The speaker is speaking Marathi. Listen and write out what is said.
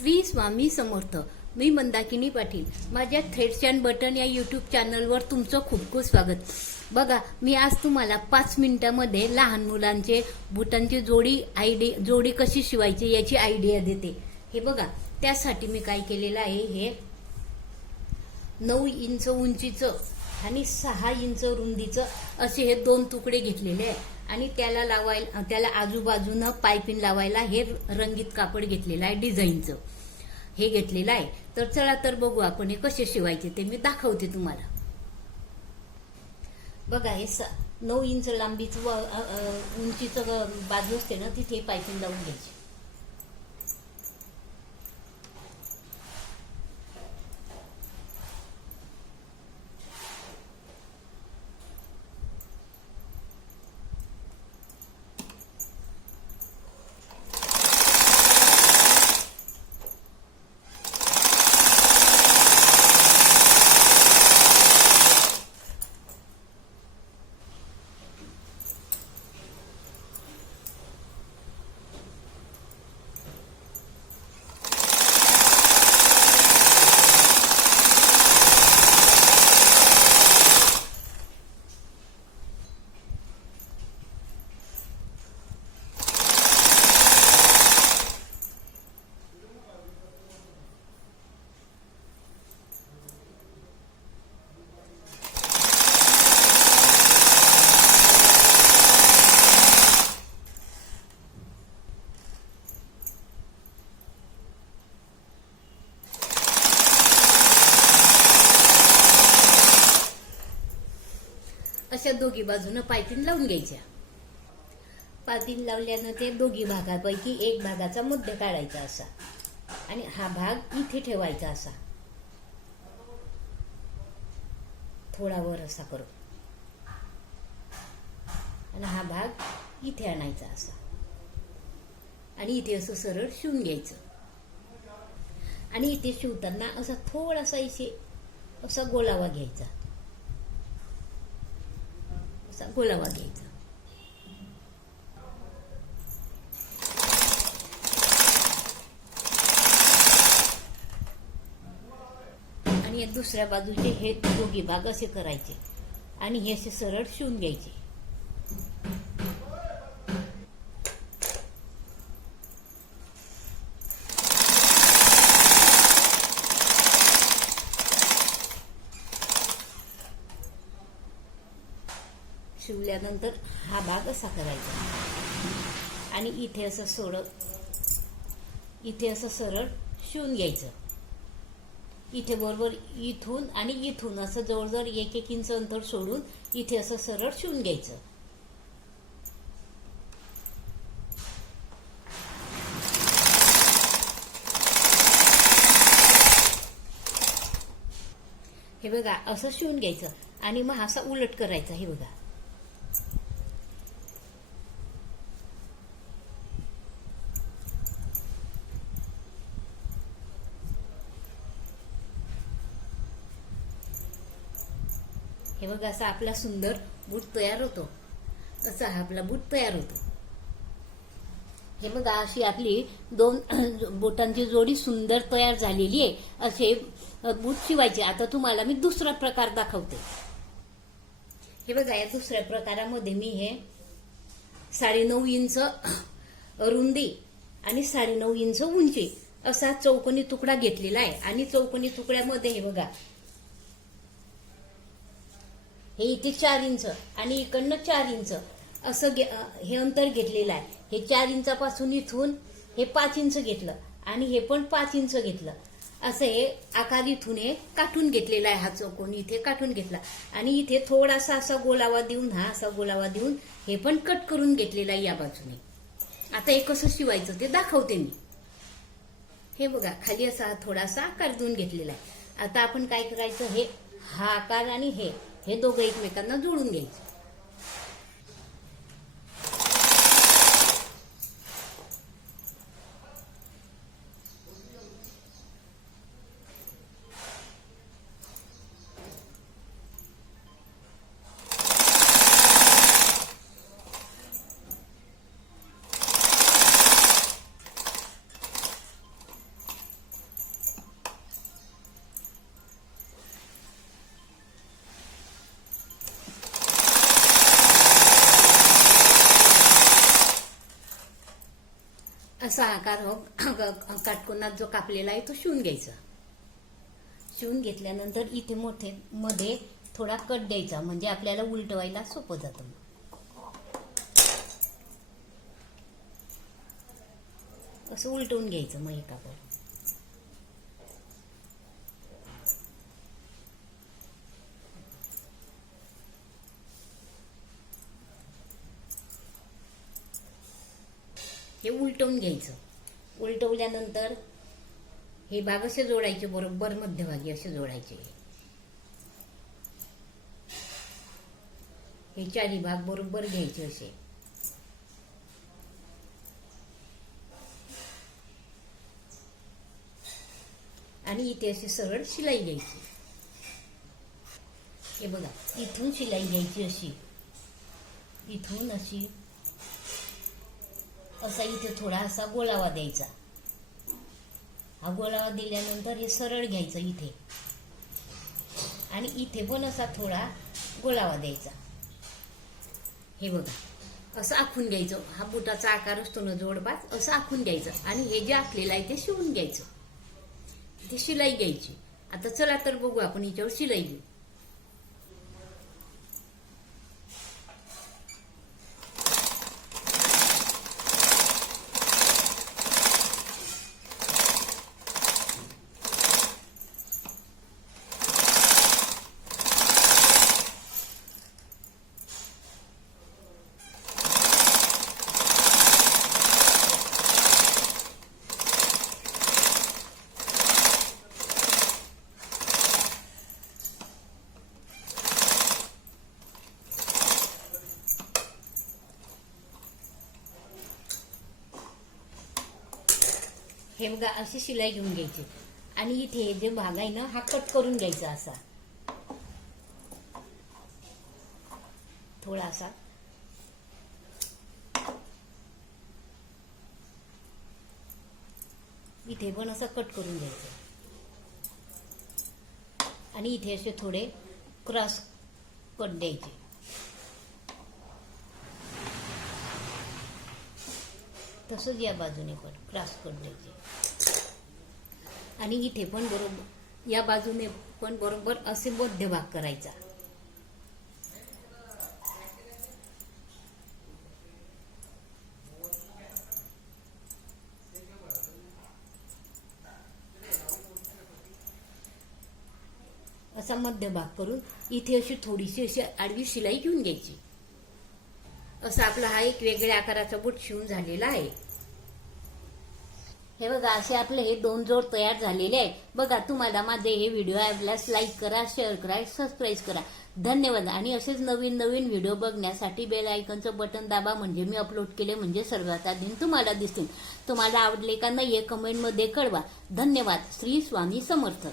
श्री स्वामी समर्थ. मी मंदाकिनी पाटील. माझ्या थ्रेड्स अँड बटन या यूट्यूब चॅनलवर तुमचं खूप खूप स्वागत. बघा, मी आज तुम्हाला 5 मिनिटांमध्ये लहान मुलांचे बुटांची जोडी कशी शिवायची याची आयडिया देते. हे बघा, त्यासाठी मी काय केलेलं आहे, हे 9 इंच उंचीचं आणि 6 इंच रुंदीचं असे हे 2 तुकडे घेतलेले आहे आणि त्याला आजूबाजूनं पायपिंग लावायला हे रंगीत कापड घेतलेलं आहे, डिझाईनचं हे घेतलेलं आहे. तर चला तर बघू आपण हे कसे शिवायचे ते मी दाखवते तुम्हाला. बघा, हे 9 इंच लांबीचं उंचीचं बाजू असते ना, तिथे पायपिंग लावून घ्यायची. अशा दोघी बाजूनं पायपिंग लावून घ्यायच्या. पायपिंग लावल्यानं ते दोघी भागापैकी एक भागाचा मध्य काढायचा असा आणि हा भाग इथे ठेवायचा असा, थोडा वर असा करू, आणि हा भाग इथे आणायचा असा आणि इथे असं सरळ शिवून घ्यायचं. आणि इथे शिवताना असा थोडासा इथे असा गोलावा घ्यायचा, गोलावा घ्यायचा. आणि दुसऱ्या बाजूचे हे दोघी भाग असे करायचे आणि हे असे सरळ शिवून घ्यायचे. शिवल्यानंतर हा भाग असा करायचा आणि इथे असं सरळ शिवून घ्यायचं. इथे बरोबर इथून आणि इथून असं जवळजवळ 1-1 इंच अंतर सोडून इथे असं सरळ शिवून घ्यायचं. हे बघा, असं शिवून घ्यायचं आणि मग असा उलट करायचा. हे बघा, हे बघा, असा आपला सुंदर बूट तयार होतो. असा हा आपला बूट तयार होतो. हे बघा, अशी आपली 2 बोटांची जोडी सुंदर तयार झालेली आहे. असे बूट शिवायचे. आता तुम्हाला मी दुसरा प्रकार दाखवते. हे बघा, या दुसऱ्या प्रकारामध्ये मी हे 9.5 इंच रुंदी आणि 9.5 इंच उंची असा चौकोनी तुकडा घेतलेला आहे. आणि चौकोनी तुकड्यामध्ये हे बघा, हे इथे 4 इंच आणि इकडनं 4 इंच असं हे अंतर घेतलेलं आहे. हे 4 इंचापासून इथून हे 5 इंच घेतलं आणि हे पण 5 इंच घेतलं. असं हे आकार इथून हे काटून घेतलेला आहे. हा चौकोन इथे काटून घेतला आणि इथे थोडासा असा गोलावा देऊन, हा असा गोलावा देऊन हे पण कट करून घेतलेला आहे या बाजूने. आता हे कसं शिवायचं ते दाखवते मी. हे बघा, खाली असा थोडासा आकार देऊन घेतलेला आहे. आता आपण काय करायचं, हे हा आकार आणि हे दोघं एकमेकांना जोडून घ्यायचं. असा आकार हो काटकोनात जो कापलेला आहे तो शिवून घ्यायचा. शिवून घेतल्यानंतर इथे मोठे मध्ये थोडा कट द्यायचा, म्हणजे आपल्याला उलटवायला सोपं जातं. असं उलटवून घ्यायचं मग हे कापड. हे उलटवून घ्यायचं. उलटवल्यानंतर हे भाग असे जोडायचे, बरोबर मध्यभागी असे जोडायचे. हे चारी भाग बरोबर घ्यायचे असे. आणि इथे अशी सरळ शिलाई घ्यायची. हे बघा, इथून शिलाई घ्यायची अशी, इथून अशी, असा इथे थोडा असा गोलावा द्यायचा. हा गोलावा दिल्यानंतर हे सरळ घ्यायचं इथे, आणि इथे पण असा थोडा गोलावा द्यायचा. हे बघा, असं आखून घ्यायचं. हा बुटाचा आकार असतो ना जोडबाज, असं आखून घ्यायचं. आणि हे जे आखलेलं आहे ते शिवून घ्यायचं. ते शिलाई घ्यायची. आता चला तर बघू आपण याच्यावर शिलाई घेऊ. हे बघा, अशी शिलाई घेऊन घ्यायची. आणि इथे जे भाग आहे ना हा कट करून घ्यायचा. असा थोडासा इथे पण असं कट करून घ्यायचं. आणि इथे असे थोडे क्रॉस कट द्यायचे. तसंच या बाजूने पण क्रॉस कट द्यायचे. आणि इथे पण बरोबर या बाजूने पण बरोबर असे मध्य भाग करायचा. असा मध्य भाग करून इथे अशी थोडीशी अशी आडवी शिलाई घेऊन घ्यायची. असा आपला हा एक वेगळ्या आकाराचा बूट शिवून झालेला आहे. हे बघा, असे आपले हे 2 जोड तयार झालेले आहे. बघा, तुम्हाला माझे हे व्हिडिओ आवडल्यास लाईक करा, शेअर करा, सबस्क्राईब करा. धन्यवाद. आणि असेच नवीन नवीन व्हिडिओ बघण्यासाठी बेल आयकॉनचं बटन दाबा, म्हणजे मी अपलोड केले म्हणजे सर्वात आधी तुम्हाला दिसतील. तुम्हाला आवडले का नाही हे कमेंटमध्ये कळवा. धन्यवाद. श्री स्वामी समर्थ.